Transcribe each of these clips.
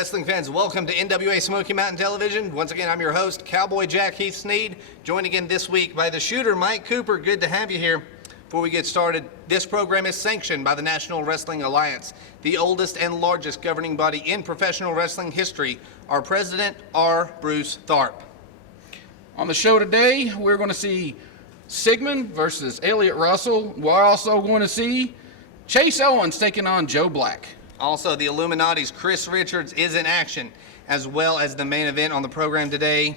Wrestling fans, welcome to NWA Smoky Mountain Television. Once again, I'm your host, Cowboy Jack Heath Sneed, joined again this week by the shooter, Mike Cooper. Good to have you here. Before we get started, this program is sanctioned by the National Wrestling Alliance, the oldest and largest governing body in professional wrestling history. Our president, R. Bruce Tharp. On the show today, we're going to see Sigmund versus Elliott Russell. We're also going to see Chase Owens taking on Joe Black. Also, the Illuminati's Chris Richards is in action, as well as the main event on the program today.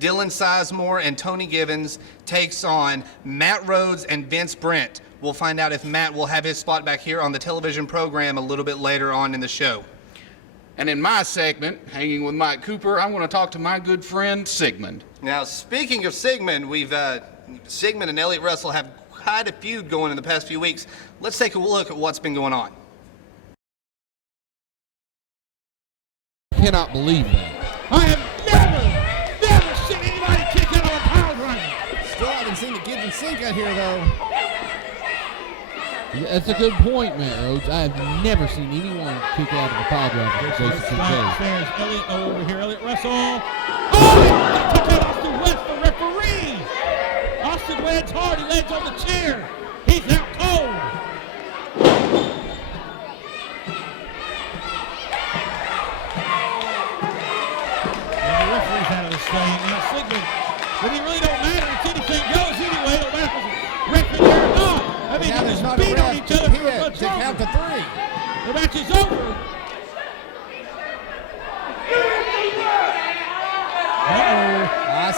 Dylan Sizemore and Tony Givens takes on Matt Rhodes and Vince Brent. We'll find out if Matt will have his spot back here on the television program a little bit later on in the show. And in my segment, Hanging with Mike Cooper, I'm going to talk to my good friend, Sigmund. Now, speaking of Sigmund, Sigmund and Elliott Russell have quite a feud going in the past few weeks. Let's take a look at what's been going on. Cannot believe that. I have never seen anybody kick out of a power driver. Still haven't seen the kids in sync out here, though. Yeah, that's a good point, Matt Rhodes. I have never seen anyone kick out of a power driver. Elliott over here. Elliott Russell. Oh, he took out Austin West, the referee. Austin lands hard. He lands on the chair. He's out cold. Out of this thing, and Sigmund, but he really don't matter. It's anything goes anyway. No matter if it's referee or not. I mean, they just beat on each other for a bunch to count to three. The match is over.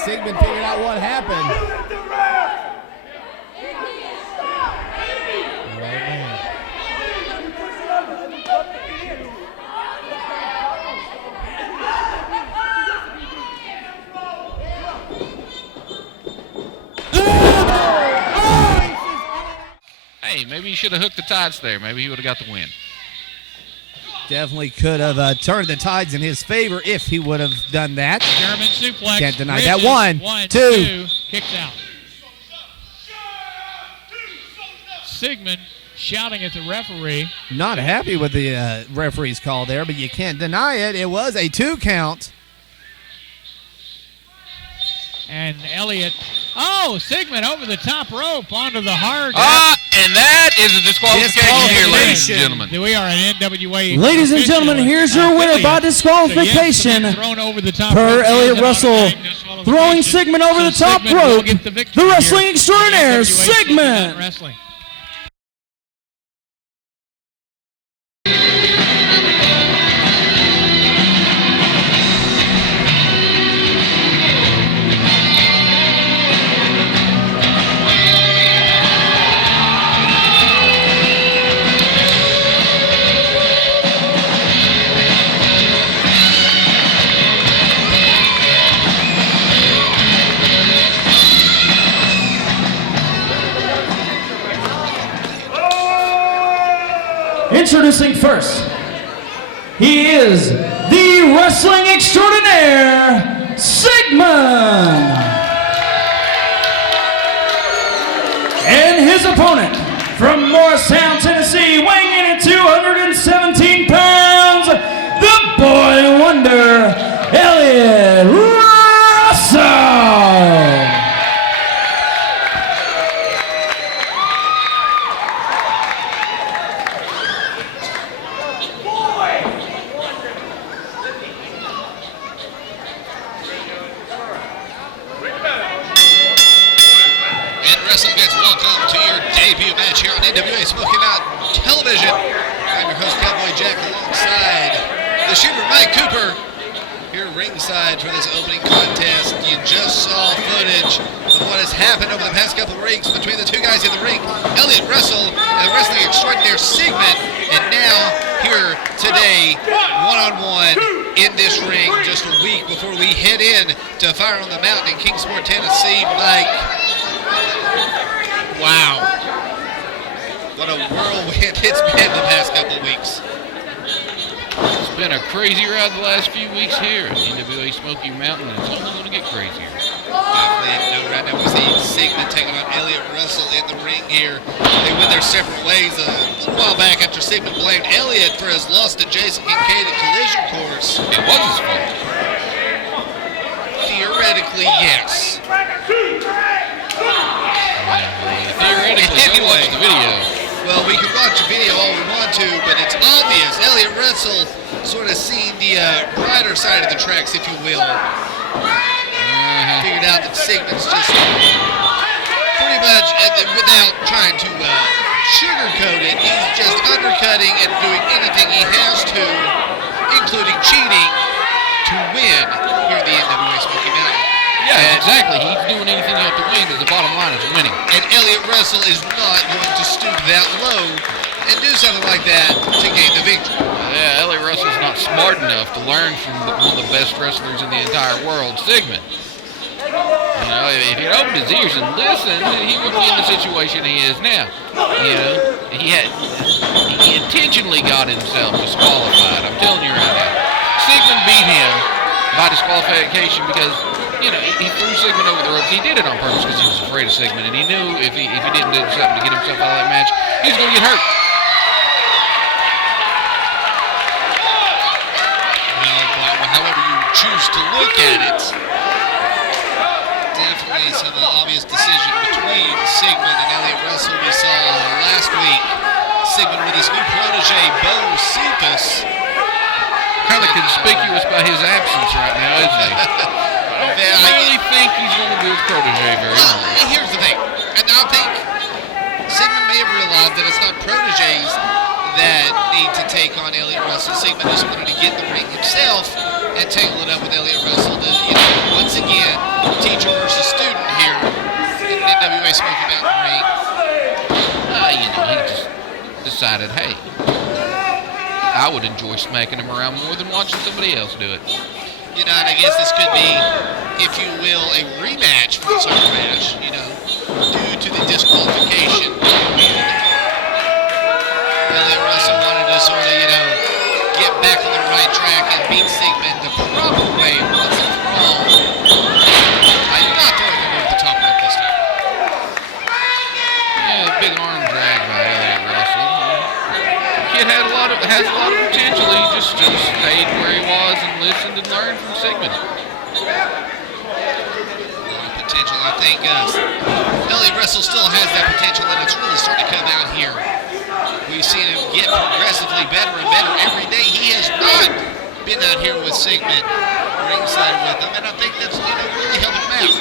Sigmund figured out what happened. Oh, man. Hey, maybe he should have hooked the tides there. Maybe he would have got the win. Definitely could have turned the tides in his favor if he would have done that. German suplex. Can't deny Bridges, that. One, two. Kicks out. Sigmund shouting at the referee. Not happy with the referee's call there, but you can't deny it. It was a 2 count. And Elliott, Sigmund over the top rope onto the hard. And that is a disqualification here, ladies and gentlemen. We are an NWA. Ladies and gentlemen, here's your winner by disqualification per Elliott Russell. Throwing Sigmund over the top rope, the wrestling extraordinaire, Sigmund. Introducing first, he is the wrestling extraordinaire, Sigmund. And his opponent from Morristown, Tennessee, weighing in at 217 pounds, the boy wonder, Elliott Russell. Match here on NWA Smoky Mountain Television. I'm your host, Cowboy Jack, alongside the shooter, Mike Cooper, here ringside for this opening contest. You just saw footage of what has happened over the past couple of weeks between the two guys in the ring, Elliott Russell and the wrestling extraordinaire Sigmund. And now, here today, one-on-one in this ring, just a week before we head in to Fire on the Mountain in Kingsport, Tennessee. Mike, wow. What a whirlwind it's been the past couple of weeks. It's been a crazy ride the last few weeks here at NWA Smoky Mountain, and it's only going to get crazier. Definitely. No, right now we see Sigmund taking on Elliott Russell in the ring. ring here. They went their separate ways a while back after Sigmund blamed Elliott for his loss to Jason Kincaid at Collision Course. It was his fault. Theoretically, yes. Theoretically, go watch the video. Well, we can watch the video all we want to, but it's obvious. Elliott Russell sort of seen the brighter side of the tracks, if you will. Figured out that Sigmund's just pretty much, without trying to sugarcoat it, he's just undercutting and doing anything he has to, including cheating, to win here in the NWA Smoky Mountain. Yeah, exactly. He's doing anything you have to win because the bottom line is winning. And Elliott Russell is not going to stoop that low and do something like that to gain the victory. Yeah, Elliott Russell's not smart enough to learn from one of the best wrestlers in the entire world, Sigmund. You know, if he'd opened his ears and listened, he wouldn't be in the situation he is now. You know, he intentionally got himself disqualified. I'm telling you right now. Sigmund beat him by disqualification because, you know, he threw Sigmund over the ropes. He did it on purpose because he was afraid of Sigmund, and he knew if he didn't do something to get himself out of that match, he was going to get hurt. Well, however you choose to look at it, definitely some obvious decision between Sigmund and Elliott Russell. We saw last week Sigmund with his new protege, Bo Cephas. Kind of conspicuous by his absence right now, isn't he? I really think he's going to be his protege very long. Here's the thing, and I think Sigmund may have realized that it's not proteges that need to take on Elliott Russell. Sigmund just wanted to get in the ring himself and tangle it up with Elliott Russell to, you know, once again, teacher versus student here in the NWA Smoky Mountain ring. You know, he just decided, hey, I would enjoy smacking him around more than watching somebody else do it. You know, and I guess this could be, if you will, a rematch for the Circle Match, you know, due to the disqualification. Elliott Russell wanted to sort of, you know, get back on the right track and beat Sigmund the proper way once and for all. I'm not throwing him over the top rope this time. Yeah, big arm drag by Elliott Russell. The kid has a lot of potential. He just stayed where he was and listened and learned from Sigmund. A lot of potential. I think Elliott Russell still has that potential, and it's really starting to come out here. We've seen him get progressively better and better every day. He has not been out here with Sigmund ringside with him, and I think that's, you know, really helping him out.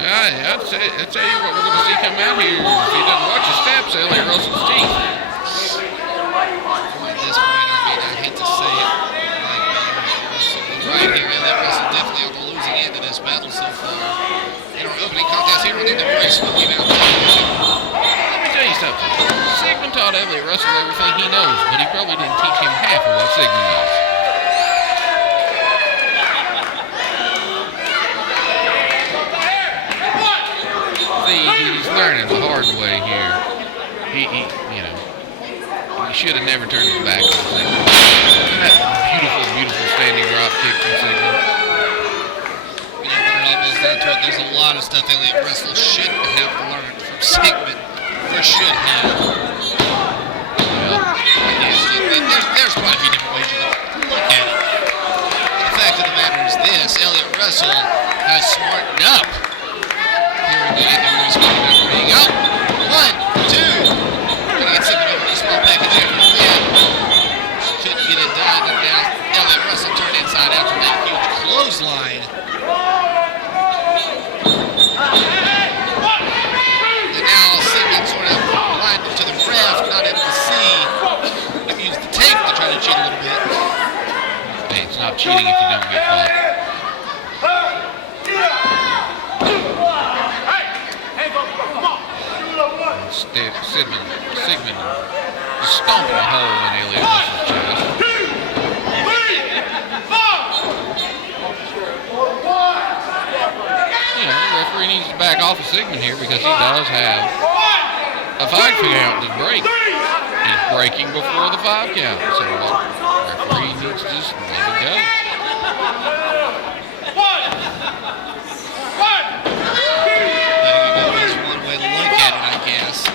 Yeah, I'd tell you what we're going to see come out here. If he doesn't watch his steps, Elliott Russell's teeth. At this point, I mean, I hate to say it, like right here, Elliott Russell definitely on the losing end of this battle so far. In our opening contest here on NWA Smoky Mountain. Let me tell you something. Sigmund taught Elliott Russell everything he knows, but he probably didn't teach him half of what Sigmund knows. See, he's learning the hard way here. He you know, he should have never turned his back on Sigmund. And that beautiful, beautiful standing drop kick from Sigmund. You know, when it all goes down to it, there's a lot of stuff Elliott Russell shouldn't have learned from Sigmund, or should have. There's quite a few different ways you can look at it. The fact of the matter is this: Elliott Russell has smartened up here in the NWA Smoky Mountain ring. Oh, 1, 2. We're going to get Sigmund over the small package there for the win. Couldn't get it done, and now Elliott Russell turned inside out from that huge clothesline. And now Sigmund sort of blinded to the ref, not able to see. Use the tape to try to cheat a little bit. Hey, it's not cheating if you don't get caught. Sigmund is stomping a hole in Elliott Russell's chest. You know, the referee needs to back off of Sigmund here because he does have a 5 count to break. He's breaking before the 5 count, so the referee needs to just let it go. Letting it go is one way to look at it, I guess.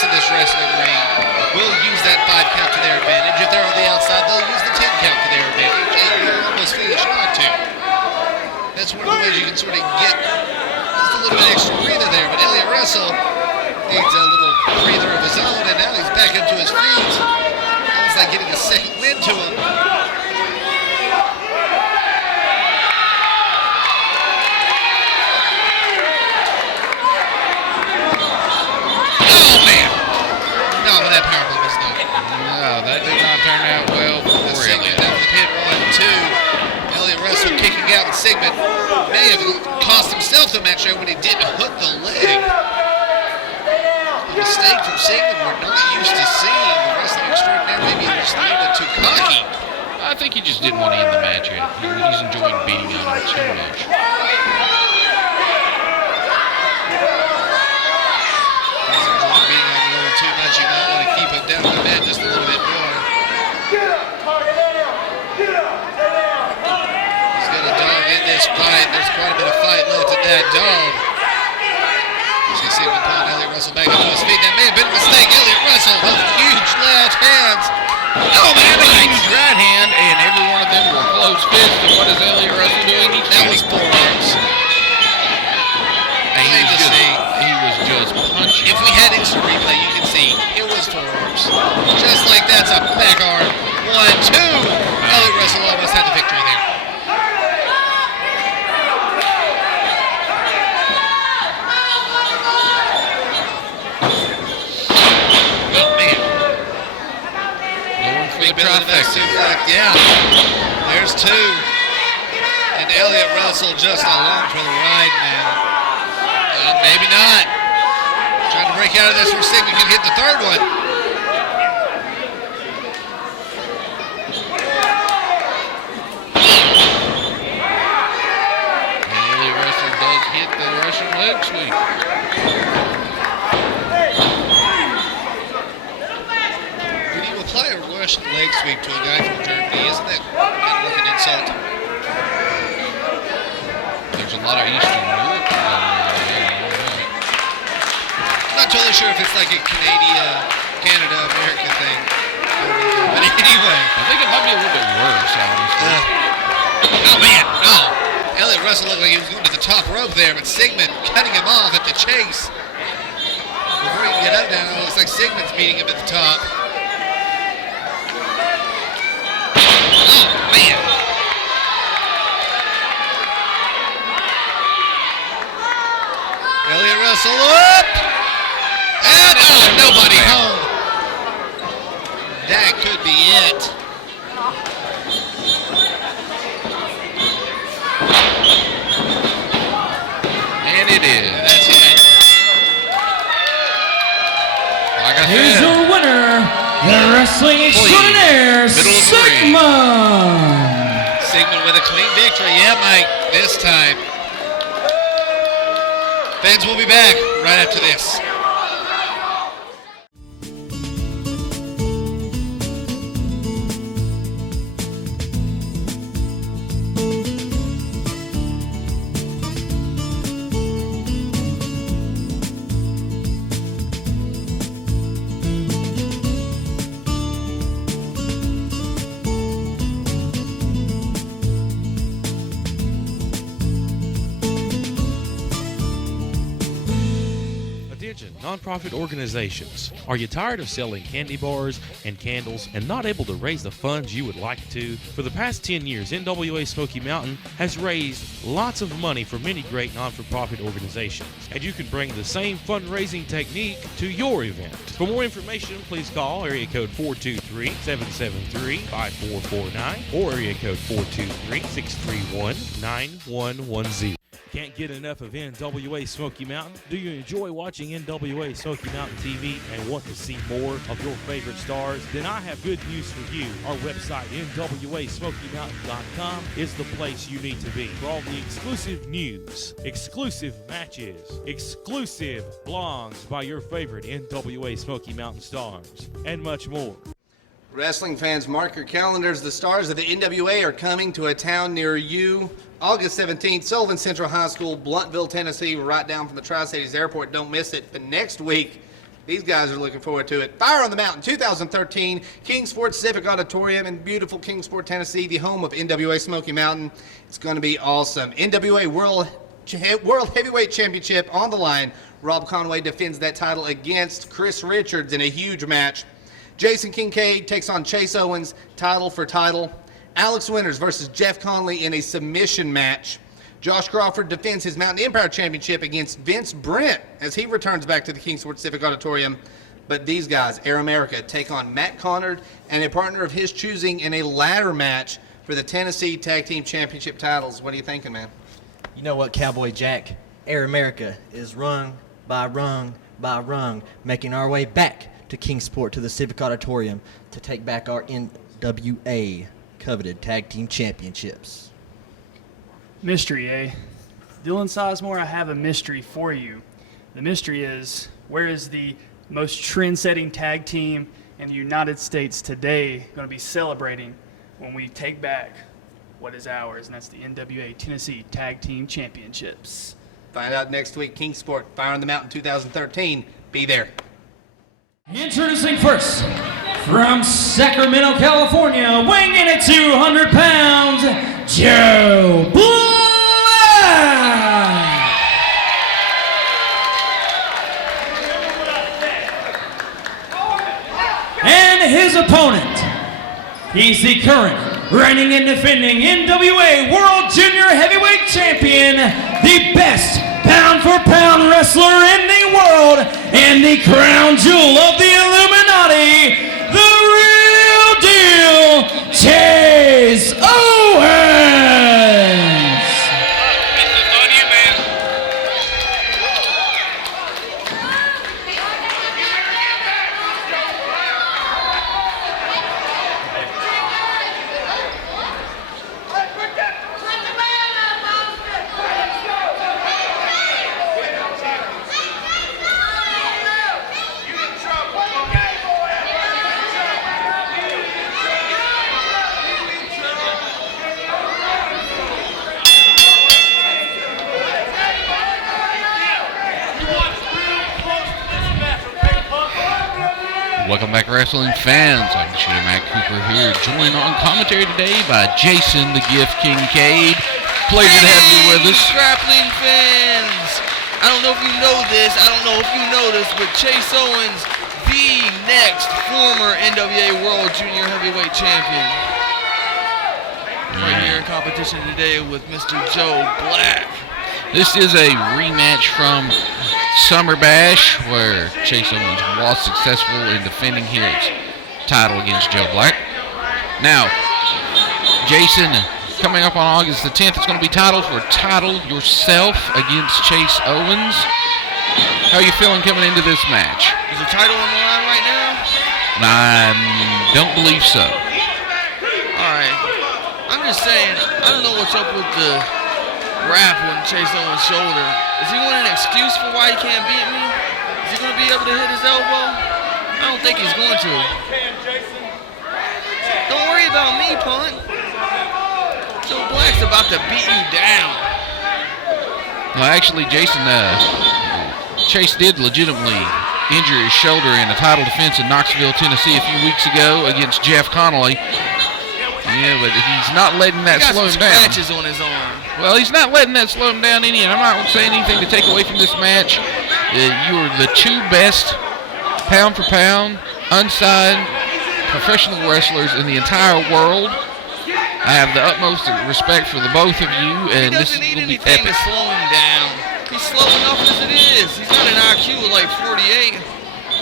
opponents in this wrestling ring will use that 5 count to their advantage. If they're on the outside, they'll use the 10 count to their advantage. And you're almost foolish not to. That's one of the ways you can sort of get just a little bit extra breather there. But Elliott Russell needs a little breather of his own, and now he's back up to his feet. Almost like getting a second wind to him. That powerbomb is not. No, that did not turn out well for Sigmund Elliott. down the pin, 1, 2. Elliott Russell kicking out, and Sigmund may have cost himself the match there when he didn't hook the leg. A mistake from Sigmund we're not used to seeing. The wrestling extraordinaire maybe just a little bit too cocky. I think he just didn't want to end the match yet. He's enjoying beating on him too much. Too much, you might want to keep him down on the mat just a little bit more. He's got a dog in this fight. There's quite a bit of fight left in that dog. You see Sigmund pulling Elliott Russell back up to his feet. That may have been a mistake. Elliott Russell, those huge left hands. Oh, man, a huge right hand, and every one of them were close fists. And what is Elliott Russell doing? That was forearms. He was just punching. If we had instant replay, you can see it was forearms. Just like that's a back arm. 1, 2. Elliott Russell almost had the victory there. Oh, man. Going for the trifecta. Yeah. There's 2. And Elliott Russell just along for the ride now. Maybe not. Trying to break out of this where Sigmund can hit the 3rd one. And Elliott Russell does hit the Russian leg sweep. When you apply a Russian leg sweep to a guy from Germany, isn't that kind of like an insult? There's a lot of Eastern Europe going on. I'm not totally sure if it's like a Canada, America thing. But anyway. I think it might be a little bit worse, honestly. Oh, man. No. Elliott Russell looked like he was going to the top rope there, but Sigmund cutting him off at the chase. Before he can get up now, it looks like Sigmund's meeting him at the top. Oh, man. Elliott Russell up! And nobody home. That could be it. And it is. That's it. Like I Here's said, your winner, the wrestling extraordinaire, middle of the ring. Sigmund. Sigmund with a clean victory. Yeah, Mike, this time. Fans will be back right after this. Nonprofit organizations. Are you tired of selling candy bars and candles and not able to raise the funds you would like to? For the past 10 years, NWA Smoky Mountain has raised lots of money for many great non-for-profit organizations, and you can bring the same fundraising technique to your event. For more information, please call area code 423-773-5449 or area code 423-631-9110. Can't get enough of NWA Smoky Mountain? Do you enjoy watching NWA Smoky Mountain TV and want to see more of your favorite stars? Then I have good news for you. Our website, NWASmokyMountain.com, is the place you need to be for all the exclusive news, exclusive matches, exclusive blogs by your favorite NWA Smoky Mountain stars, and much more. Wrestling fans, mark your calendars. The stars of the NWA are coming to a town near you. August 17th, Sullivan Central High School, Bluntville, Tennessee, right down from the Tri-Cities Airport. Don't miss it. But next week, These guys are looking forward to it. Fire on the Mountain 2013, Kingsport Civic Auditorium in beautiful Kingsport, Tennessee, the home of NWA Smoky Mountain. It's going to be awesome. NWA World Heavyweight Championship on the line. Rob Conway defends that title against Chris Richards in a huge match. Jason Kincaid takes on Chase Owens, title for title. Alex Winters versus Jeff Conley in a submission match. Josh Crawford defends his Mountain Empire Championship against Vince Brent as he returns back to the Kingsport Civic Auditorium. But these guys, Air America, take on Matt Connard and a partner of his choosing in a ladder match for the Tennessee Tag Team Championship titles. What are you thinking, man? You know what, Cowboy Jack? Air America is rung by rung by rung, making our way back to Kingsport to the Civic Auditorium to take back our NWA coveted Tag Team Championships. Mystery, eh? Dylan Sizemore, I have a mystery for you. The mystery is, where is the most trend-setting tag team in the United States today going to be celebrating when we take back what is ours, and that's the NWA Tennessee Tag Team Championships. Find out next week. Kingsport, Fire on the Mountain 2013. Be there. Introducing first, from Sacramento, California, weighing in at 200 pounds, Joe Black! And his opponent, he's the current reigning and defending NWA World Junior Heavyweight Champion, the best pound-for-pound wrestler in the world, and the crown jewel of the Illuminati, the real deal, Chase Owens! Welcome back, wrestling fans. I'm Shooter Matt Cooper here, joined on commentary today by Jason the Gift Kincaid. Pleasure to have you with us. Grappling fans, I don't know if you know this, but Chase Owens, the next former NWA World Junior Heavyweight Champion. Right here in competition today with Mr. Joe Black. This is a rematch from Summer Bash, where Chase Owens was successful in defending his title against Joe Black. Now, Jason, coming up on August the 10th, it's going to be title for title yourself against Chase Owens. How are you feeling coming into this match? Is the title on the line right now? I don't believe so. Alright. I'm just saying, I don't know what's up with the wrap on Chase Owens' shoulder. Is he wanting an excuse for why he can't beat me? Is he going to be able to hit his elbow? I don't think he's going to. Don't worry about me, punt. Joe Black's about to beat you down. Well, actually, Jason, Chase did legitimately injure his shoulder in a title defense in Knoxville, Tennessee a few weeks ago against Jeff Connolly. Yeah, but he's not letting that slow him down. Scratches on his arm. Well, he's not letting that slow him down any, and I'm not going to say anything to take away from this match. You are the two best pound-for-pound, unsigned professional wrestlers in the entire world. I have the utmost respect for the both of you, and this will be epic. He doesn't need anything to slow him down. He's slow enough as it is. He's got an IQ of like 48.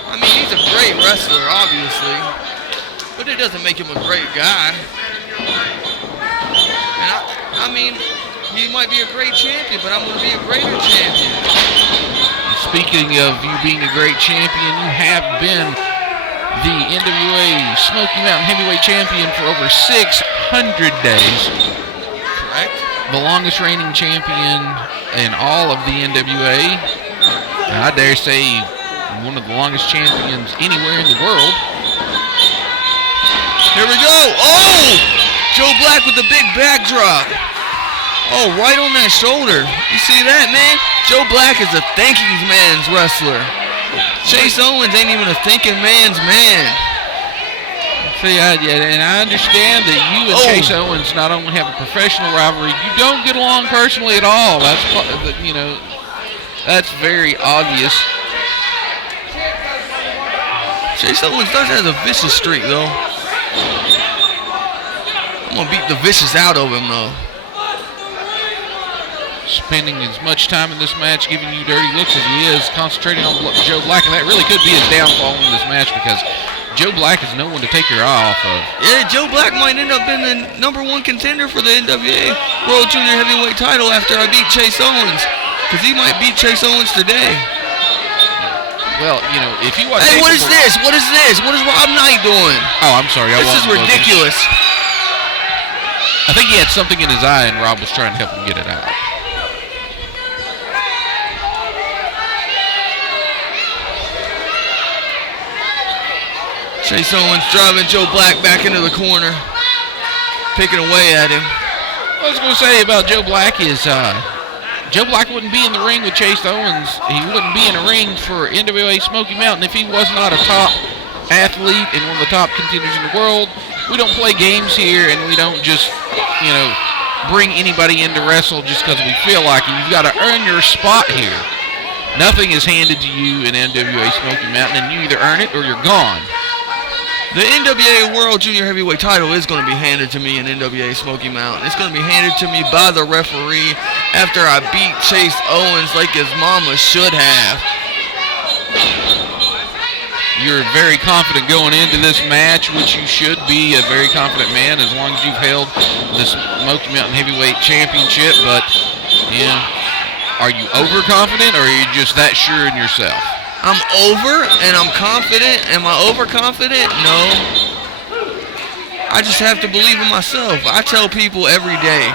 I mean, he's a great wrestler, obviously, but it doesn't make him a great guy. And I mean, he might be a great champion, but I'm going to be a greater champion. Speaking of you being a great champion, you have been the NWA Smoky Mountain Heavyweight Champion for over 600 days. Correct. The longest reigning champion in all of the NWA. I dare say one of the longest champions anywhere in the world. Here we go. Oh! Joe Black with the big backdrop. Oh, right on that shoulder. You see that, man? Joe Black is a thank-yous man's wrestler. Chase Owens ain't even a thinking man's man. See, and I understand that you and Chase Owens not only have a professional rivalry, you don't get along personally at all. That's, that's very obvious. Chase Owens does have a vicious streak, though. I'm going to beat the vicious out of him, though. Spending as much time in this match giving you dirty looks as he is, concentrating on Joe Black, and that really could be his downfall in this match because Joe Black is no one to take your eye off of. Yeah, Joe Black might end up being the #1 contender for the NWA World Junior Heavyweight title after I beat Chase Owens, because he might beat Chase Owens today. Well, if you watch... Hey, what is this? What is this? What is Rob Knight doing? Oh, I'm sorry. This is ridiculous. I think he had something in his eye, and Rob was trying to help him get it out. Chase Owens driving Joe Black back into the corner, picking away at him. What I was going to say about Joe Black is Joe Black wouldn't be in the ring with Chase Owens. He wouldn't be in a ring for NWA Smoky Mountain if he was not a top athlete and one of the top contenders in the world. We don't play games here, and we don't just, bring anybody in to wrestle just because we feel like it. You've got to earn your spot here. Nothing is handed to you in NWA Smoky Mountain, and you either earn it or you're gone. The NWA World Junior Heavyweight title is going to be handed to me in NWA Smoky Mountain. It's going to be handed to me by the referee after I beat Chase Owens like his mama should have. You're very confident going into this match, which you should be a very confident man as long as you've held the Smoky Mountain Heavyweight Championship. But, are you overconfident or are you just that sure in yourself? I'm over and I'm confident. Am I overconfident? No. I just have to believe in myself. I tell people every day.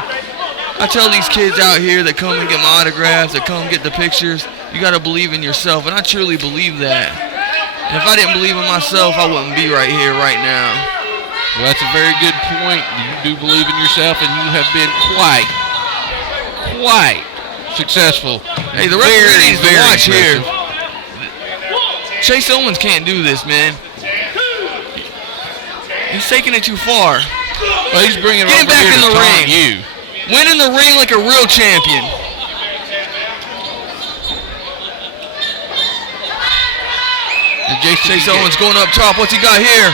I tell these kids out here that come and get my autographs, that come get the pictures, you got to believe in yourself. And I truly believe that. And if I didn't believe in myself, I wouldn't be right here right now. Well, that's a very good point. You do believe in yourself, and you have been quite successful. Hey, the referee needs to watch here. Chase Owens can't do this, man. He's taking it too far. Well, he's bringing it Get him back in the ring. You. Win in the ring like a real champion. Chase Owens going up top. What's he got here?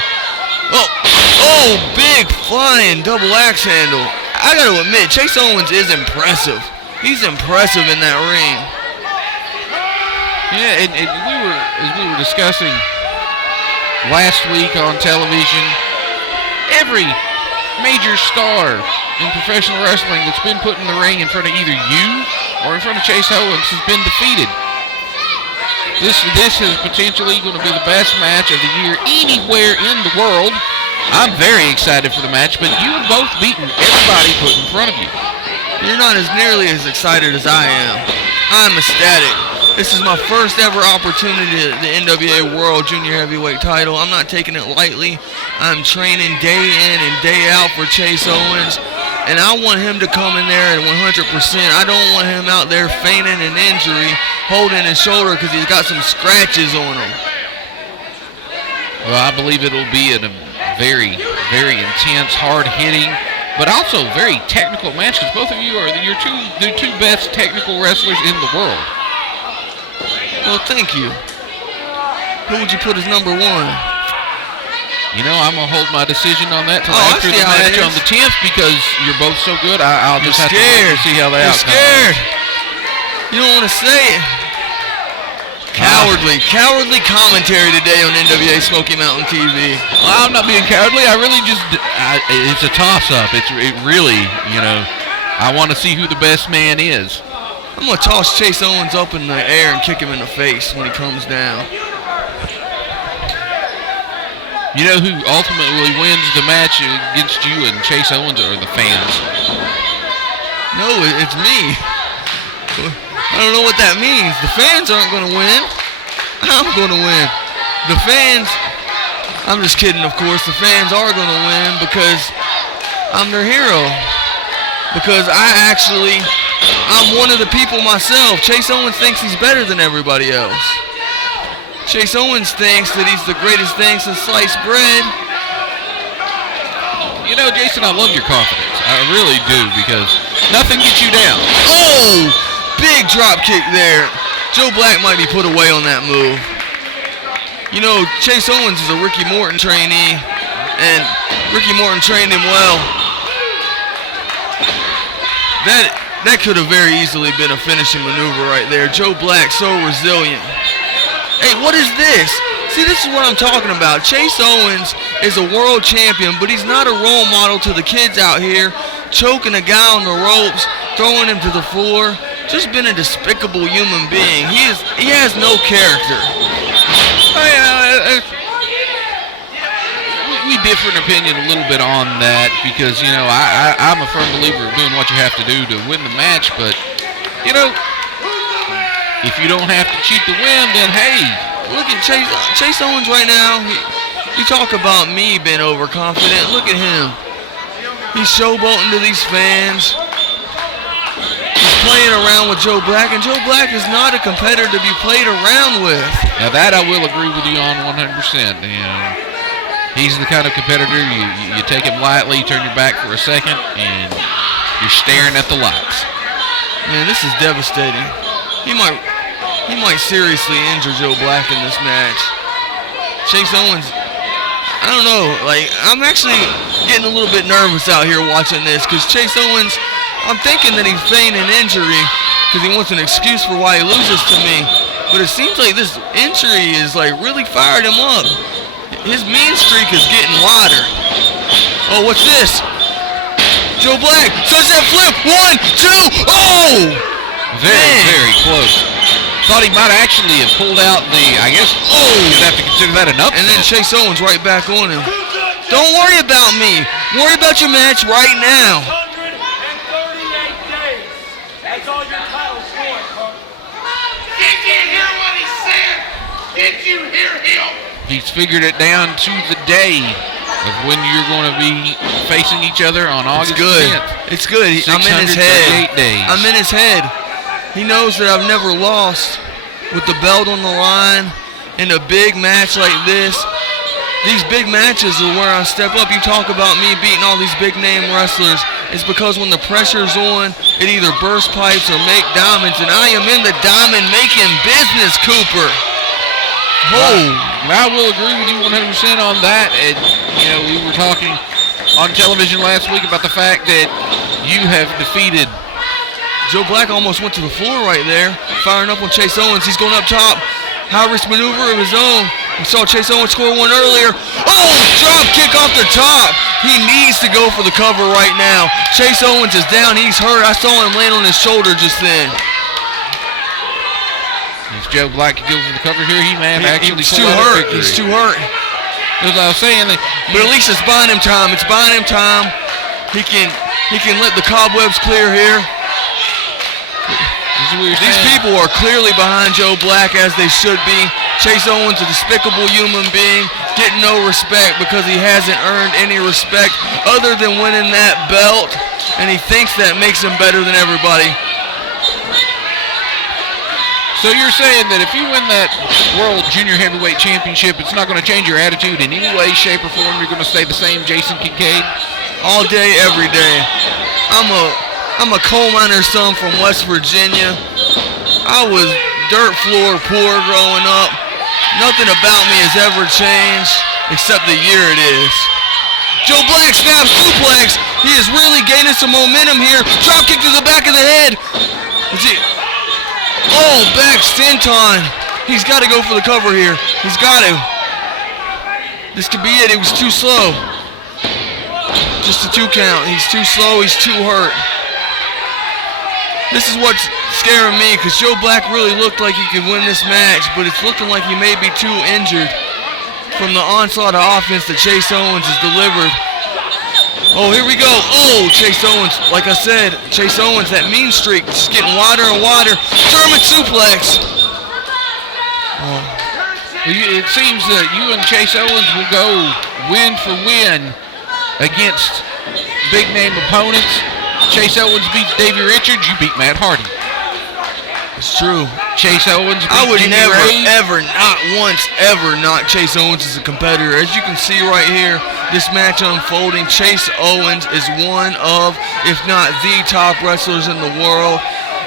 Oh, big flying double axe handle. I got to admit, Chase Owens is impressive. He's impressive in that ring. Yeah, and as we were discussing last week on television, every major star in professional wrestling that's been put in the ring in front of either you or in front of Chase Owens has been defeated. This is potentially going to be the best match of the year anywhere in the world. I'm very excited for the match, but you have both beaten everybody put in front of you. You're not as nearly as excited as I am. I'm ecstatic. This is my first ever opportunity at the NWA World Junior Heavyweight title. I'm not taking it lightly. I'm training day in and day out for Chase Owens, and I want him to come in there at 100%. I don't want him out there feigning an injury, holding his shoulder because he's got some scratches on him. Well, I believe it'll be a very, very intense, hard-hitting, but also very technical match because both of you are the two best technical wrestlers in the world. Well, thank you. Who would you put as #1? I'm going to hold my decision on that till after the match on the 10th because you're both so good. I'll just have to wait and see how the outcome scared. You don't want to say it. Cowardly commentary today on NWA Smoky Mountain TV. Well, I'm not being cowardly. I really it's a toss-up. It really, I want to see who the best man is. I'm going to toss Chase Owens up in the air and kick him in the face when he comes down. You know who ultimately wins the match against you and Chase Owens or the fans? No, it's me. I don't know what that means. The fans aren't going to win. I'm going to win. The fans, I'm just kidding, of course. The fans are going to win because I'm their hero. Because I'm one of the people myself. Chase Owens thinks he's better than everybody else. Chase Owens thinks that he's the greatest thing since sliced bread. You know, Jason, I love your confidence. I really do, because nothing gets you down. Oh, big drop kick there. Joe Black might be put away on that move. You know, Chase Owens is a Ricky Morton trainee, and Ricky Morton trained him well. That could have very easily been a finishing maneuver right there. Joe Black so resilient. Hey, what is this? See, this is what I'm talking about. Chase Owens is a world champion, but he's not a role model to the kids out here, choking a guy on the ropes, throwing him to the floor. Just been a despicable human being. He has no character. We differ in opinion a little bit on that, because, you know, I'm a firm believer of doing what you have to do to win the match, but, you know, if you don't have to cheat to win, then hey. Look at Chase Owens right now. You talk about me being overconfident. Look at him. He's showboating to these fans. He's playing around with Joe Black, and Joe Black is not a competitor to be played around with. Now that I will agree with you on 100%. You know, he's the kind of competitor you take him lightly, you turn your back for a second, and you're staring at the lights. Man, this is devastating. He might seriously injure Joe Black in this match. Chase Owens, I don't know, like, I'm actually getting a little bit nervous out here watching this, because Chase Owens, I'm thinking that he's feigning an injury because he wants an excuse for why he loses to me, but it seems like this injury is like really fired him up. His mean streak is getting wider. Oh, what's this? Joe Black, sunset flip, 1, 2, oh! Very close. Thought he might actually have pulled out the, I guess, you'd have to consider that an upset. And then Chase Owens right back on him. Don't worry about me. Worry about your match right now. 138 days. That's all your title's for, folks. Did you hear what he said? Did you hear him? He's figured it down to the day of when you're going to be facing each other on August 10th. It's good. I'm in his head. Days. I'm in his head. He knows that I've never lost with the belt on the line in a big match like this. These big matches are where I step up. You talk about me beating all these big name wrestlers. It's because when the pressure's on, it either burst pipes or make diamonds, and I am in the diamond making business, Cooper. Oh, I will agree with you 100% on that. And, you know, we were talking on television last week about the fact that you have defeated. Joe Black almost went to the floor right there, firing up on Chase Owens. He's going up top. High-risk maneuver of his own. We saw Chase Owens score one earlier. Oh, drop kick off the top. He needs to go for the cover right now. Chase Owens is down. He's hurt. I saw him land on his shoulder just then. If Joe Black could go for the cover here, he may have actually He's too hurt. He's too hurt. As I was saying, but at least it's buying him time. It's buying him time. He can let the cobwebs clear here. These people are clearly behind Joe Black, as they should be. Chase Owens, a despicable human being, getting no respect because he hasn't earned any respect other than winning that belt, and he thinks that makes him better than everybody. So you're saying that if you win that World Junior Heavyweight Championship, it's not going to change your attitude in any way, shape, or form? You're going to stay the same Jason Kincaid? All day, every day. I'm a coal miner's son from West Virginia. I was dirt floor poor growing up. Nothing about me has ever changed except the year it is. Joe Black snaps suplex. He is really gaining some momentum here. Drop kick to the back of the head. Oh, back senton. He's got to go for the cover here. He's got to. This could be it. It was too slow. Just a 2 count. He's too slow. He's too hurt. This is what's scaring me, because Joe Black really looked like he could win this match, but it's looking like he may be too injured from the onslaught of offense that Chase Owens has delivered. Oh, here we go. Oh, Chase Owens, like I said, Chase Owens, that mean streak, just getting wider and wider. German suplex. Oh. It seems that you and Chase Owens will go win for win against big name opponents. Chase Owens beats Davey Richards, you beat Matt Hardy. It's true. Chase Owens. I would Jimmy never, Ray. ever, not once, ever not Chase Owens as a competitor. As you can see right here, this match unfolding, Chase Owens is one of, if not the top wrestlers in the world.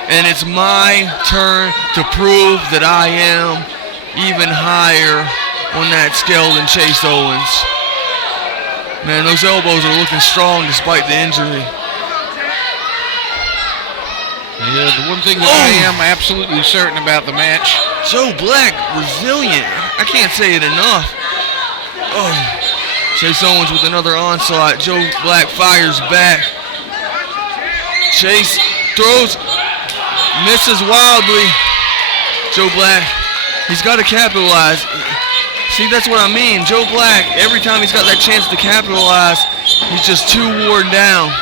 And it's my turn to prove that I am even higher on that scale than Chase Owens. Man, those elbows are looking strong despite the injury. Yeah, the one thing that I am absolutely certain about the match. Joe Black, resilient. I can't say it enough. Oh, Chase Owens with another onslaught. Joe Black fires back. Chase throws, misses wildly. Joe Black, he's got to capitalize. See, that's what I mean. Joe Black, every time he's got that chance to capitalize, he's just too worn down.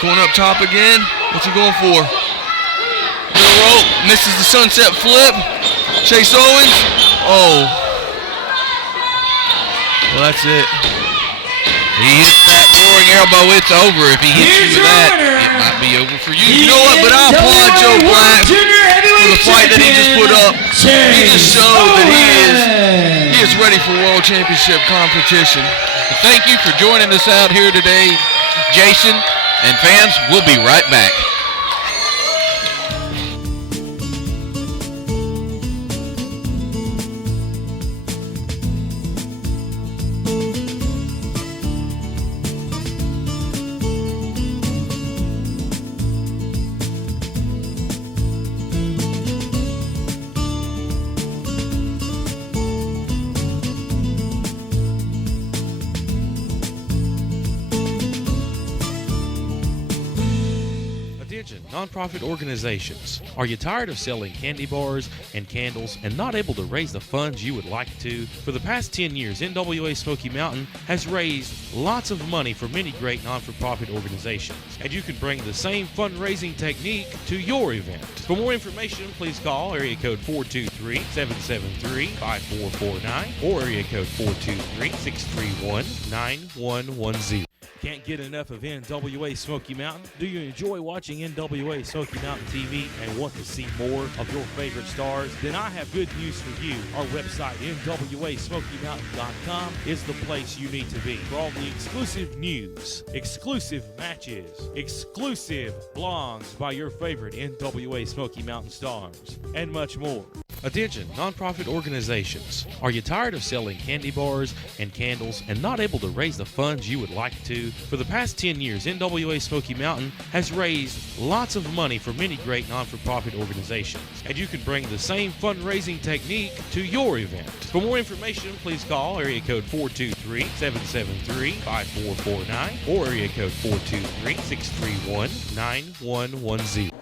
Going up top again. What's he going for? Middle rope, misses the sunset flip. Chase Owens. Oh. Well, that's it. He hits that roaring elbow, it's over. If he hits you with that, it might be over for you. You know what? But I applaud Joe Black for the fight that he just put up. He just showed that he is ready for World Championship competition. Thank you for joining us out here today, Jason. And fans, we'll be right back. Nonprofit organizations. Are you tired of selling candy bars and candles and not able to raise the funds you would like to? For the past 10 years, NWA Smoky Mountain has raised lots of money for many great non-for-profit organizations, and you can bring the same fundraising technique to your event. For more information, please call area code 423-773-5449 or area code 423-631-9110. Can't get enough of NWA Smoky Mountain? Do you enjoy watching NWA Smoky Mountain TV and want to see more of your favorite stars? Then I have good news for you. Our website, NWASmokyMountain.com, is the place you need to be for all the exclusive news, exclusive matches, exclusive blogs by your favorite NWA Smoky Mountain stars, and much more. Attention, nonprofit organizations. Are you tired of selling candy bars and candles and not able to raise the funds you would like to? For the past 10 years, NWA Smoky Mountain has raised lots of money for many great non-for-profit organizations, and you can bring the same fundraising technique to your event. For more information, please call area code 423-773-5449 or area code 423-631-9110.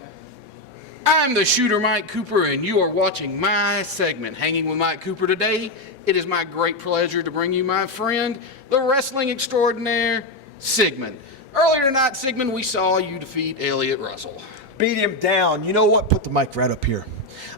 I'm the Shooter Mike Cooper, and you are watching my segment, Hanging with Mike Cooper. Today, it is my great pleasure to bring you my friend, the wrestling extraordinaire, Sigmund. Earlier tonight, Sigmund, we saw you defeat Elliot Russell. Beat him down. You know what? Put the mic right up here.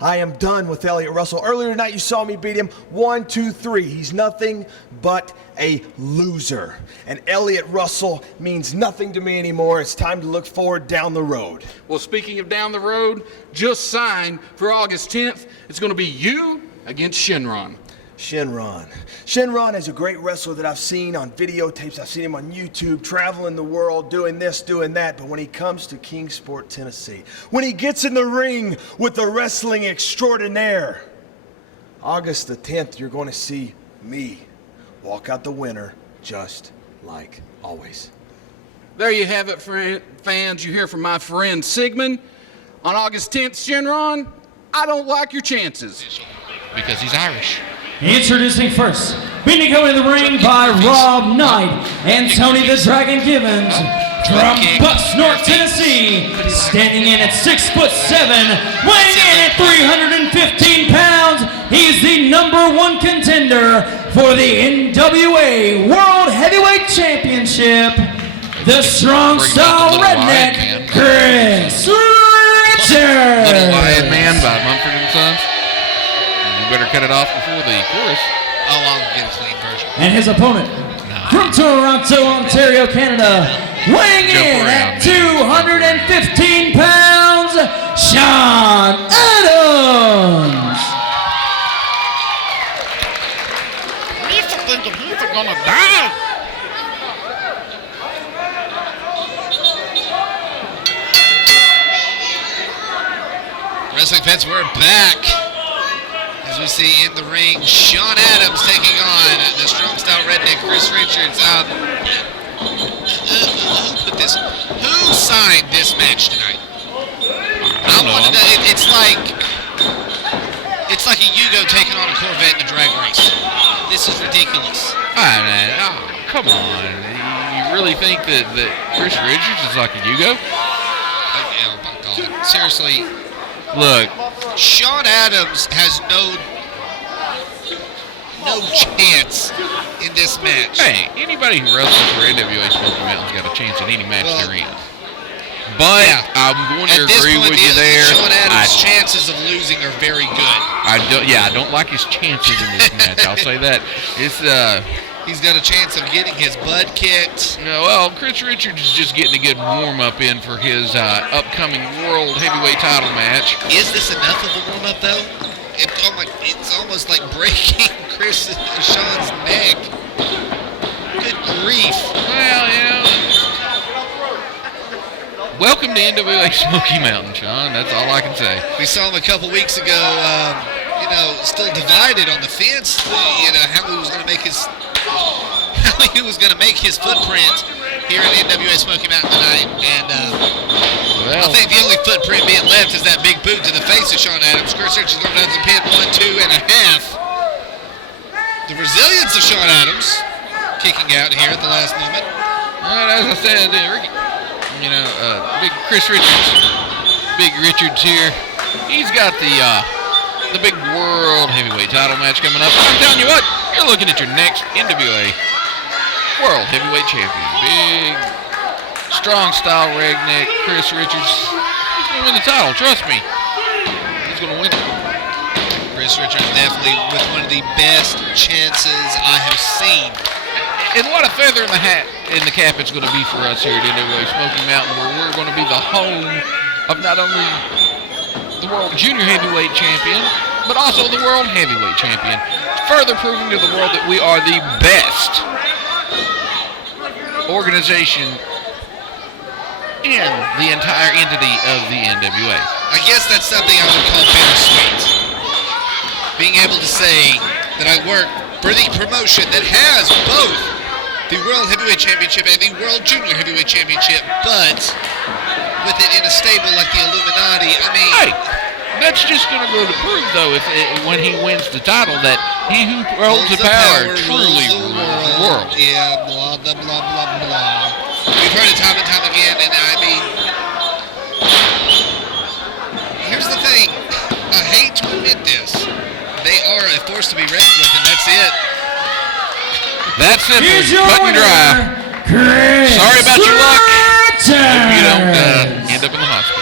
I am done with Elliot Russell. Earlier tonight, you saw me beat him 1, 2, 3. He's nothing but a loser. And Elliot Russell means nothing to me anymore. It's time to look forward down the road. Well, speaking of down the road, just signed for August 10th. It's going to be you against Shinron. Shinron is a great wrestler that I've seen on videotapes. I've seen him on YouTube, traveling the world, doing this, doing that. But when he comes to Kingsport, Tennessee, when he gets in the ring with the wrestling extraordinaire, August the 10th, you're going to see me walk out the winner just like always. There you have it, fans. You hear from my friend Sigmund. On August 10th, Shinron, I don't like your chances. Because he's Irish. Introducing first, being coming to the ring by Rob Knight and Tony the Dragon Givens from Bucks, North Tennessee, standing in at 6'7", weighing in at 315 pounds. He's the #1 contender for the NWA World Heavyweight Championship, the strong style redneck, Chris Richards. Little Lion Man by Mumford & Sons. Better cut it off before the chorus. I'll get a clean version. And his opponent from Toronto, Ontario, Canada, weighing in at 215 pounds, pounds, Sean Adams. He's thinking he's gonna die. Wrestling fans, we're back. As we see in the ring, Sean Adams taking on the strong style redneck Chris Richards. Who put this? Who signed this match tonight? I want to know. It's like a Yugo taking on a Corvette in a drag race. This is ridiculous. Come on. You really think that Chris Richards is like a Yugo? Oh my God. Seriously. Look, Sean Adams has no chance in this match. Hey, anybody who wrestles for NWA Smoky Mountain's got a chance in any match they're in. But I'm going to agree with you there. Sean Adams' chances of losing are very good. I don't like his chances in this match. I'll say that. He's got a chance of getting his butt kicked. No, well, Chris Richards is just getting a good warm-up in for his upcoming World Heavyweight title match. Is this enough of a warm-up, though? It's almost like breaking Sean's neck. Good grief. Well, welcome to NWA Smoky Mountain, Sean. That's all I can say. We saw him a couple weeks ago, still divided on the fence. How he was going to make his footprint here in NWA Smoky Mountain tonight. And I think the only footprint being left is that big boot to the face of Sean Adams. Chris Richards going down to the pin, 1, 2.5. The resilience of Sean Adams kicking out here at the last moment. Well, as I said, big Chris Richards, Big Richards here. He's got the big World Heavyweight title match coming up. I'm telling you what, you're looking at your next NWA World Heavyweight Champion. Big, strong style redneck Chris Richards. He's going to win the title, trust me. He's going to win it. Chris Richards definitely with one of the best chances I have seen. And what a feather in the hat in the cap it's going to be for us here at NWA Smoky Mountain, where we're going to be the home of not only the World Junior Heavyweight Champion, but also the World Heavyweight Champion, further proving to the world that we are the best organization in the entire entity of the NWA. I guess that's something I would call bittersweet. Being able to say that I work for the promotion that has both the World Heavyweight Championship and the World Junior Heavyweight Championship, but with it in a stable like the Illuminati, Hey, that's just going to go to prove, though, when he wins the title, that he who holds the power truly rules the world. Yeah, blah, blah, blah, blah, blah. We've heard it time and time again, and here's the thing. I hate to admit this. They are a force to be reckoned with, and that's it. That's simple. Cut and dry. Sorry about your luck. Hope you don't end up in the hospital.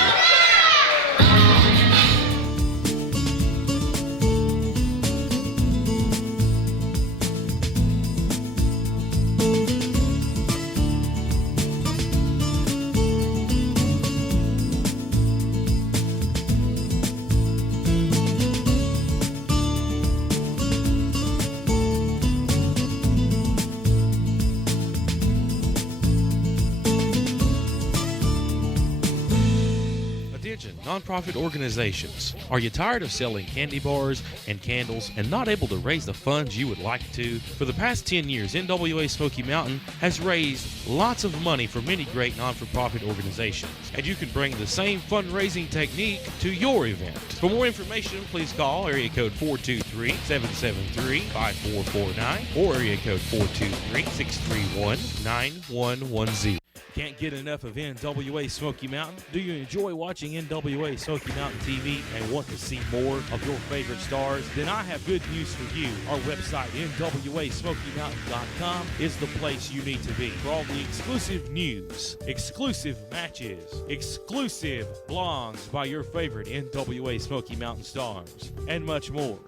Nonprofit organizations. Are you tired of selling candy bars and candles and not able to raise the funds you would like to? For the past 10 years, NWA Smoky Mountain has raised lots of money for many great non-for-profit organizations, and you can bring the same fundraising technique to your event. For more information, please call area code 423-773-5449 or area code 423-631-9110. Can't get enough of NWA Smoky Mountain? Do you enjoy watching NWA Smoky Mountain TV and want to see more of your favorite stars? Then I have good news for you. Our website, NWASmokyMountain.com, is the place you need to be for all the exclusive news, exclusive matches, exclusive blogs by your favorite NWA Smoky Mountain stars, and much more.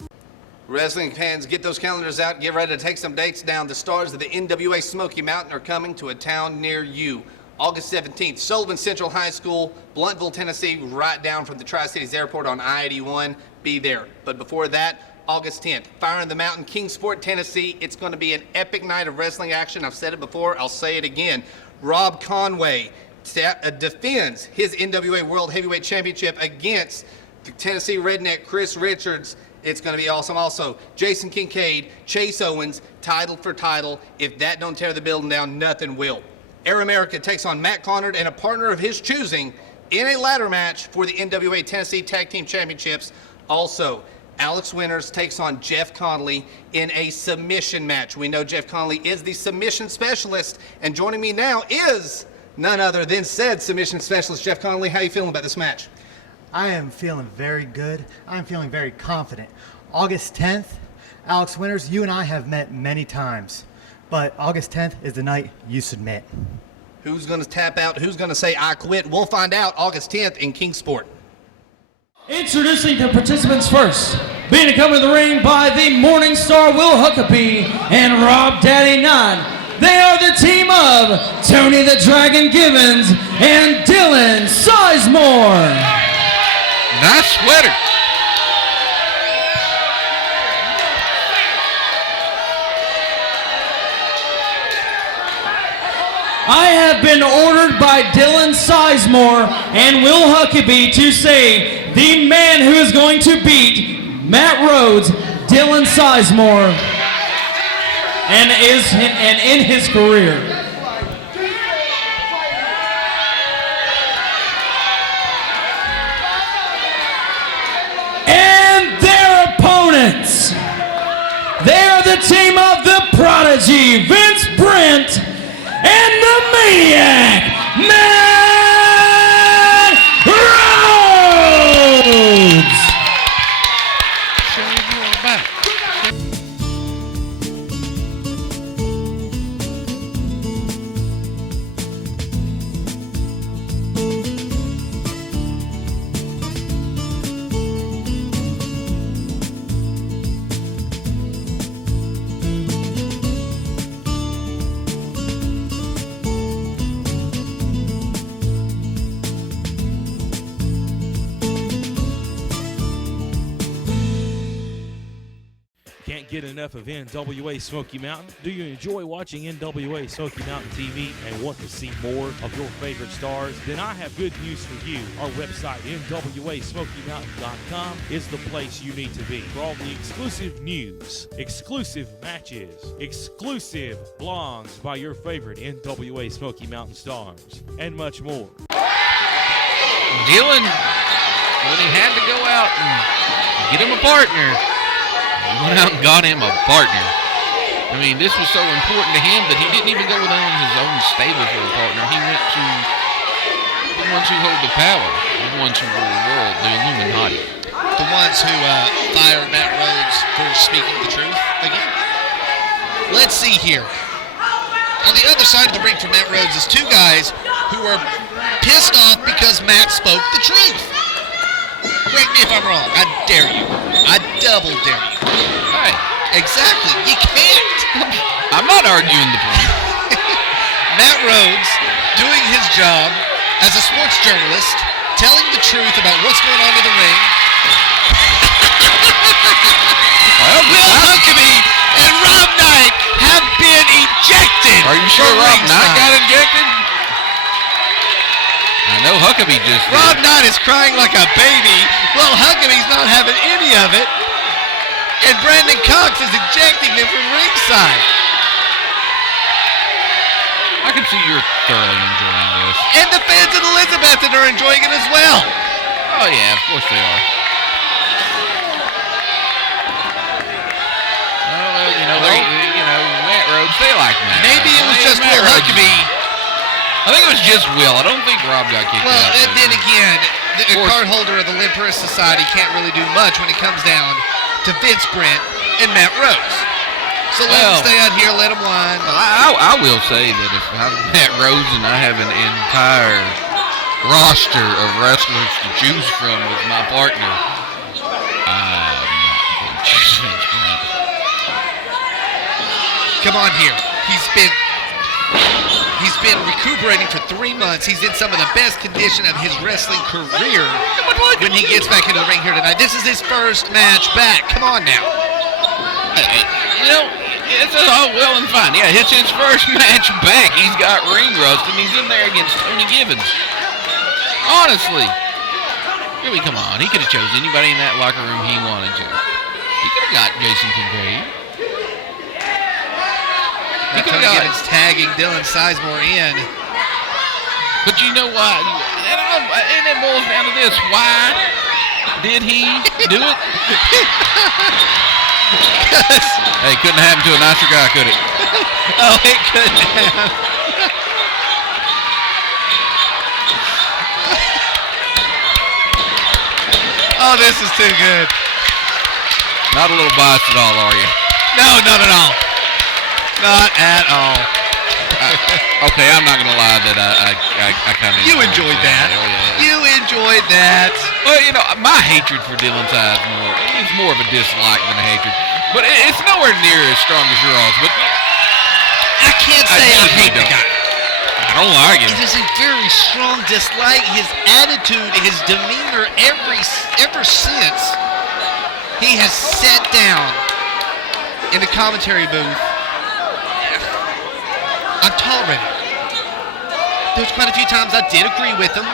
Wrestling fans, get those calendars out. Get ready to take some dates down. The stars of the NWA Smoky Mountain are coming to a town near you. August 17th, Sullivan Central High School, Blountville, Tennessee, right down from the Tri-Cities Airport on I-81. Be there. But before that, August 10th, Fire in the Mountain, Kingsport, Tennessee. It's going to be an epic night of wrestling action. I've said it before. I'll say it again. Rob Conway defends his NWA World Heavyweight Championship against the Tennessee Redneck Chris Richards. It's going to be awesome. Also, Jason Kincaid, Chase Owens, title for title. If that don't tear the building down, nothing will. Air America takes on Matt Conard and a partner of his choosing in a ladder match for the NWA Tennessee Tag Team Championships. Also, Alex Winters takes on Jeff Connolly in a submission match. We know Jeff Connolly is the submission specialist, and joining me now is none other than said submission specialist, Jeff Connolly. How are you feeling about this match? I am feeling very good. I'm feeling very confident. August 10th, Alex Winters, you and I have met many times, but August 10th is the night you submit. Who's going to tap out? Who's going to say, I quit? We'll find out August 10th in Kingsport. Introducing the participants first, being to come to the ring by the Morning Star Will Huckabee and Rob Daddy Nunn. They are the team of Tony the Dragon Givens and Dylan Sizemore. Nice sweater. I have been ordered by Dylan Sizemore and Will Huckabee to say the man who is going to beat Matt Rhodes, Dylan Sizemore, and in his career. And their opponents, they are the team of the Prodigy, Vince Brent, and the Maniac, Matt Rhodes! Show me your back. Can't get enough of NWA Smoky Mountain? Do you enjoy watching NWA Smoky Mountain TV and want to see more of your favorite stars? Then I have good news for you. Our website, NWASmokyMountain.com, is the place you need to be for all the exclusive news, exclusive matches, exclusive blogs by your favorite NWA Smoky Mountain stars, and much more. Dylan, when he had to go out and get him a partner, he went out and got him a partner. I mean, this was so important to him that he didn't even go with his own stable for a partner. He went to the ones who hold the power, the ones who rule the world, the Illuminati. The ones who fired Matt Rhodes for speaking the truth again. Let's see here. On the other side of the ring from Matt Rhodes is two guys who are pissed off because Matt spoke the truth. Correct me if I'm wrong. I dare you. I double dare you. Right. Exactly. You can't. I'm not arguing the point. Matt Rhodes doing his job as a sports journalist, telling the truth about what's going on in the ring. Will Huckabee and Rob Knight have been ejected. Are you sure Rob Knight got ejected? I know Huckabee just did. Rob Knight is crying like a baby. Well, Huckabee's not having any of it. And Brandon Cox is ejecting them from ringside. I can see you're thoroughly enjoying this. And the fans of Elizabethton are enjoying it as well. Oh yeah, of course they are. Matt Rhodes, they like Matt. Maybe it was just Will Huckabee. I think it was just Will. I don't think Rob got kicked out. Well, and then again, the card holder of the Limperous Society can't really do much when it comes down to Vince Brent and Matt Rhodes. So let them stay out here, let them whine. I will say that if I'm Matt Rhodes and I have an entire roster of wrestlers to choose from with my partner, I'm not going to choose Vince Brent. Come on here. He's been recuperating for 3 months. He's in some of the best condition of his wrestling career when he gets back into the ring here tonight. This is his first match back. Come on now. You know, it's all well and fine. Yeah, it's his first match back. He's got ring rust, and he's in there against Tony Givens. Honestly. I mean, come on. He could have chosen anybody in that locker room he wanted to. He could have got Jason Kincaid. He could have got his tagging Dylan Sizemore in. But you know why? And it boils down to this. Why did he do it? Hey, couldn't happen to a nicer guy, could it? Oh, it couldn't have. Oh, this is too good. Not a little biased at all, are you? No, not at all. Not at all. Okay, I'm not gonna lie that I kind of. You enjoyed that. Oh, yeah. You enjoyed that. Well, you know, my hatred for Dylan Sizemore is more of a dislike than a hatred, but it's nowhere near as strong as yours. But I can't say I hate the guy. I don't like him. It is a very strong dislike. His attitude, his demeanor, ever since he has sat down in the commentary booth, I've tolerated it. There was quite a few times I did agree with him,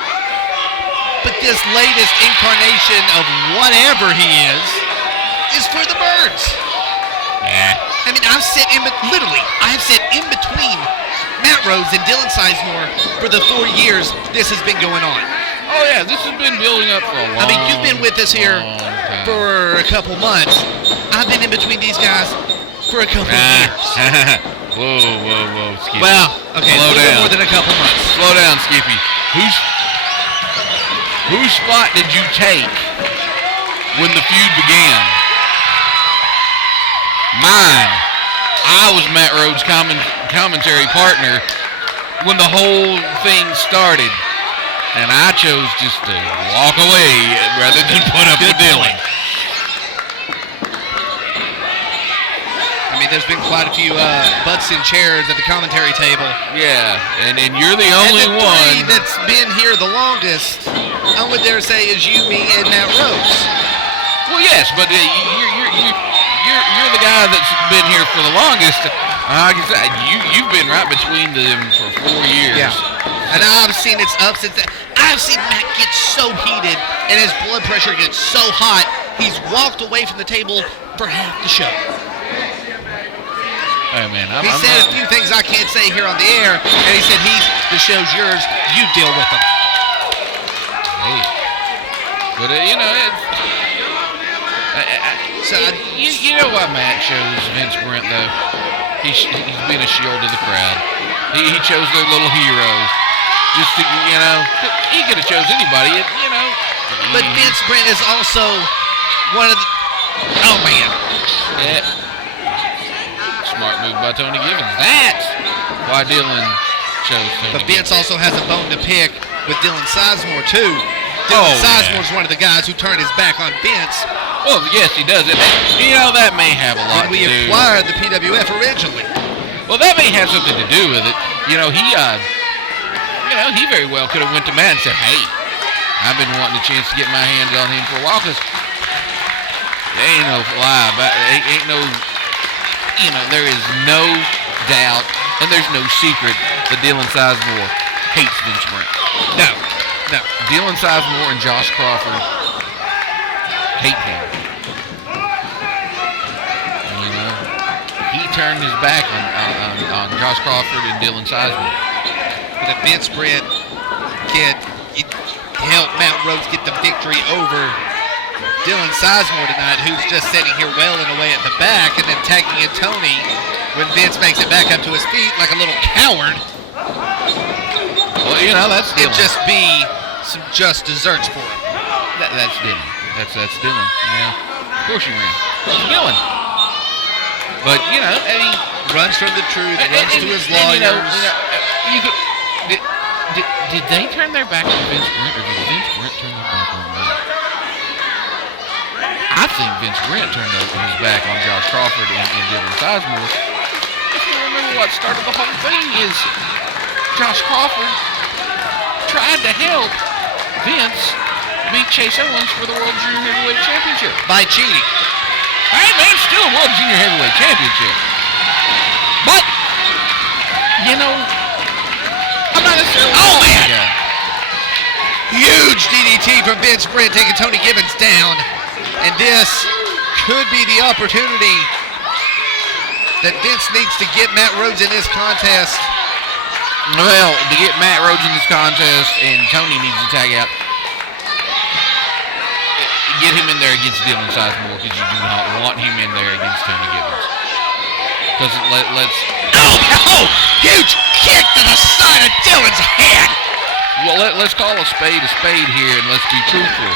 but this latest incarnation of whatever he is for the birds. Yeah. I mean, I've sat in between Matt Rhodes and Dylan Sizemore for the 4 years this has been going on. Oh yeah, this has been building up for a long. I mean, you've been with us here for a couple months. I've been in between these guys for a couple of years. Whoa, Skippy. Well, okay, slow a little down. more than a couple months. Slow down, Skippy. Whose spot did you take when the feud began? Mine. I was Matt Rhodes' commentary partner when the whole thing started, and I chose just to walk away rather than put up with Dylan. I mean, there's been quite a few butts in chairs at the commentary table. Yeah, and you're the only and the one three that's been here the longest, I would dare say, is you, me, and Matt Rhodes. Well, yes, but you're the guy that's been here for the longest. Like I said, you've been right between them for 4 years. Yeah, and I've seen its ups and I've seen Matt get so heated and his blood pressure gets so hot, he's walked away from the table for half the show. Hey man, he said a few things I can't say here on the air, and he said, Heath, the show's yours, you deal with them. Hey. But, you know, you know why Matt chose Vince Brent, though? He's been a shield to the crowd. He chose their little heroes. Just to, you know, he could have chose anybody, you know. But Vince Brent is also one of the, oh man. Yeah. Smart move by Tony Givens. That's why Dylan chose Tony But Vince also has a bone to pick with Dylan Sizemore, too. Dylan Sizemore's one of the guys who turned his back on Vince. Well, yes, he does. You know, that may have a lot to do. When we acquired the PWF originally. Well, that may have something to do with it. You know, he very well could have went to Matt and said, hey, I've been wanting a chance to get my hands on him for a while, because there ain't no lie, but ain't no, you know, there is no doubt, and there's no secret that Dylan Sizemore hates Vince Brent. No. Dylan Sizemore and Josh Crawford hate him. You know, he turned his back on Josh Crawford and Dylan Sizemore. But if Vince Brent can help Matt Rhodes get the victory over Dylan Sizemore tonight, who's just sitting here wailing away at the back, and then tagging in Tony when Vince makes it back up to his feet like a little coward. Well, you know, that's Dylan. It'd just be some just desserts for him. That's Dylan. That's Dylan. You know, of course you ran. That's Dylan. But you know, I mean, runs from the truth, runs to his lawyers. You could. Did they turn their back on Vince Brent, or did Vince Brent turn their back on me? I think Vince Brent turned his back on Josh Crawford and Dylan Sizemore. If you remember what started the whole thing is Josh Crawford tried to help Vince beat Chase Owens for the World Junior Heavyweight Championship. By cheating. Hey, man, it's still a World Junior Heavyweight Championship. But, you know, I'm not necessarily... Oh, man! Huge DDT from Vince Brent taking Tony Gibbons down. And this could be the opportunity that Vince needs to get Matt Rhodes in this contest. Well, to get Matt Rhodes in this contest and Tony needs to tag out, get him in there against Dylan Sizemore because you do not want him in there against Tony Gibbons. Because let's... Oh! Huge kick to the side of Dylan's head! Well, let's call a spade here and let's be truthful.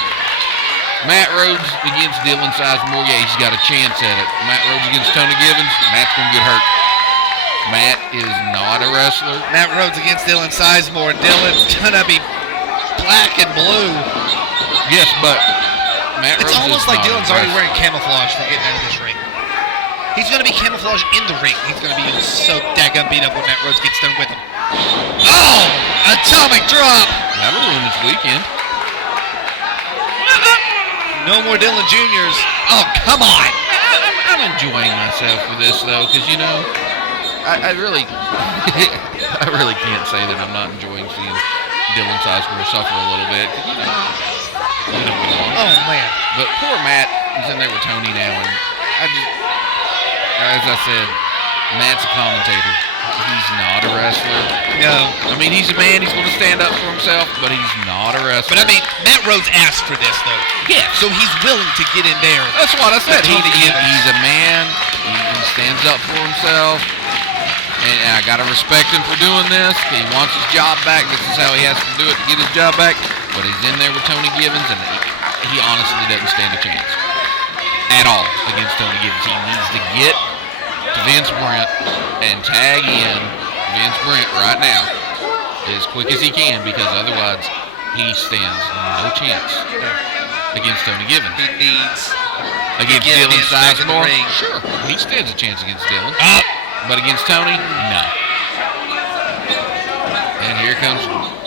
Matt Rhodes against Dylan Sizemore, yeah, he's got a chance at it. Matt Rhodes against Tony Gibbons, Matt's going to get hurt. Matt is not a wrestler. Matt Rhodes against Dylan Sizemore. Dylan's going to be black and blue. Yes, but Matt Rhodes it's almost like Dylan's already wrestler. wearing camouflage for getting out of this ring. He's going to be camouflaged in the ring. He's going to be so daggum beat up when Matt Rhodes gets done with him. Oh! Atomic drop! That'll ruin this weekend. No more Dylan Juniors. Oh, come on! I'm enjoying myself for this, though, because, you know, I really I really can't say that I'm not enjoying seeing Dylan Sizemore suffer a little bit. You know, oh, man. But poor Matt is in there with Tony now, and I just, as I said, Matt's a commentator. He's not a wrestler. No. I mean, he's a man. He's going to stand up for himself, but he's not a wrestler. But, I mean, Matt Rhodes asked for this, though. Yeah. So he's willing to get in there. That's what I said. Tony Gibbons. He's a man. He stands up for himself. And I got to respect him for doing this. He wants his job back. This is how he has to do it to get his job back. But he's in there with Tony Gibbons, and he honestly doesn't stand a chance at all against Tony Gibbons. He needs to get to Vince Brent and tag in Vince Brent right now as quick as he can, because otherwise he stands no chance against Tony Gibbons. He needs against to get Dylan Vince back in the Sizemore. ring. Sure, he stands a chance against Dylan. But against Tony, no. And here comes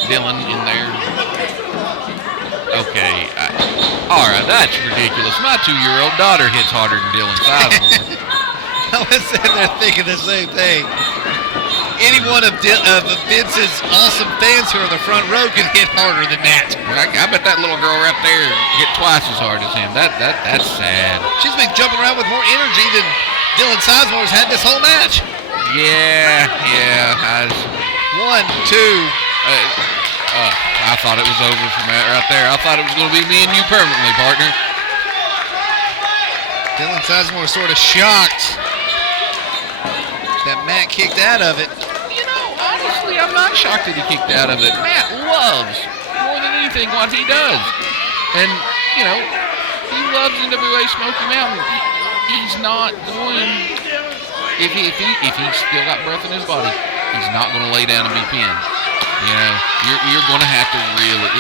Dylan in there. Okay, all right, that's ridiculous. My 2-year-old daughter hits harder than Dylan Sizemore. I was sitting there thinking the same thing. Any one of Vince's awesome fans here on the front row can hit harder than that. I bet that little girl right there hit twice as hard as him. That's sad. She's been jumping around with more energy than Dylan Sizemore's had this whole match. Yeah. 1, 2. I thought it was over for Matt right there. I thought it was going to be me and you permanently, partner. Dylan Sizemore sort of shocked that Matt kicked out of it. You know, honestly, I'm not shocked that he kicked out of it. Matt loves, more than anything, what he does. And, you know, he loves NWA Smoky Mountain. He's not going, if he's still got breath in his body, he's not going to lay down and be pinned. You know, you're going to have to really,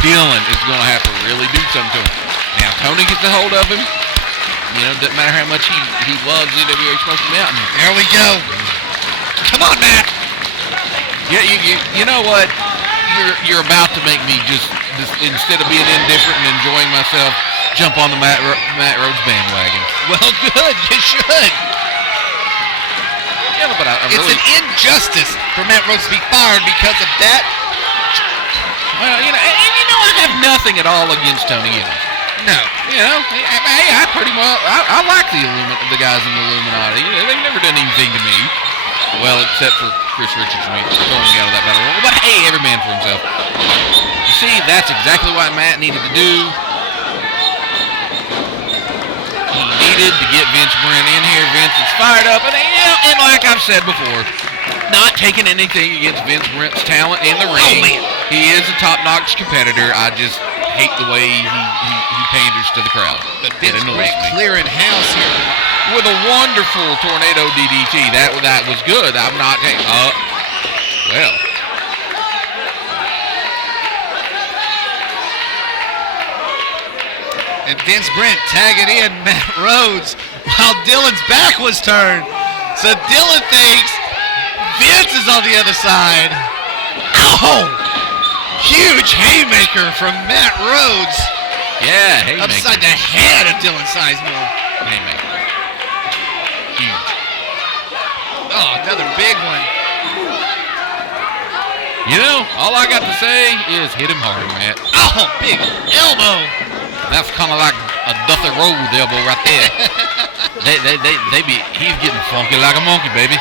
Dylan is going to have to really do something to him. Now, Tony gets a hold of him. You know, doesn't matter how much he loves NWA Smoky Mountain. There we go. Come on, Matt. Yeah, you know what? You're about to make me just instead of being indifferent and enjoying myself, jump on the Matt Rhodes bandwagon. Well, good. You should. Yeah, but it's an injustice for Matt Rhodes to be fired because of that. Well, you know, I have nothing at all against Tony Gibbons. No. You know, hey, I pretty well, I like the guys in the Illuminati. You know, they've never done anything to me. Well, except for Chris Richards and me throwing me out of that battle royal. But hey, every man for himself. You see, that's exactly what Matt needed to do. He needed to get Vince Brent in here. Vince is fired up. And like I've said before, not taking anything against Vince Brent's talent in the ring. He is a top-notch competitor. I just hate the way he panders to the crowd. But Vince Brent clearing house here with a wonderful tornado DDT. That was good. I'm not taking. Well. And Vince Brent tagging in Matt Rhodes while Dylan's back was turned. So Dylan thinks Vince is on the other side. Oh! Huge haymaker from Matt Rhodes. Yeah, haymaker. Upside the head of Dylan Sizemore. Haymaker. Huge. Oh, another big one. You know, all I got to say is hit him harder, Matt. Oh, big elbow. That's kind of like a Duthy Road elbow right there. He's getting funky like a monkey, baby.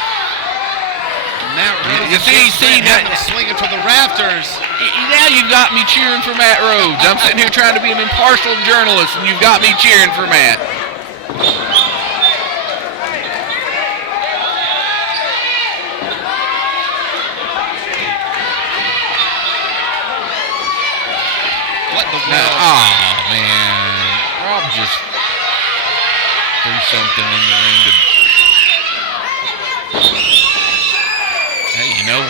Matt Rhodes. You see that swinging from the rafters. Now you've got me cheering for Matt Rhodes. I'm sitting here trying to be an impartial journalist, and you've got me cheering for Matt. What the now, world? oh man, Rob just threw something in the ring to. Hey, you know,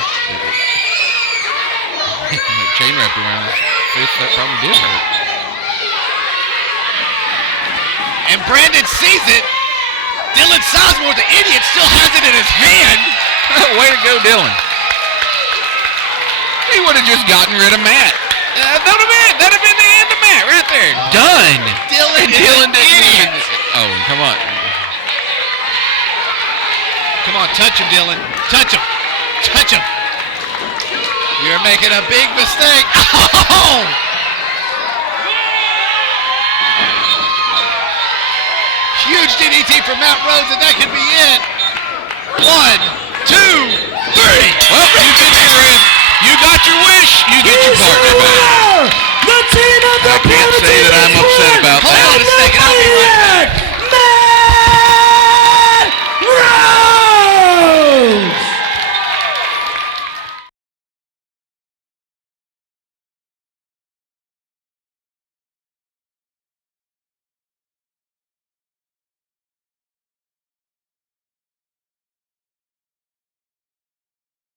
that chain wrapped around his fist, that probably did hurt. And Brandon sees it. Dylan Sizemore, the idiot, still has it in his hand. Way to go, Dylan. He would have just gotten rid of Matt. That'd have been the end of Matt right there. Done. Dylan and is Dylan an didn't idiot. even. Oh, come on. Come on, touch him, Dylan. Touch him. Touch him. You're making a big mistake. Oh! Huge DDT from Matt Rhodes, and that could be it. 1, 2, 3. Well, you got your wish. You get your partner back. The team of the I can't say that I'm upset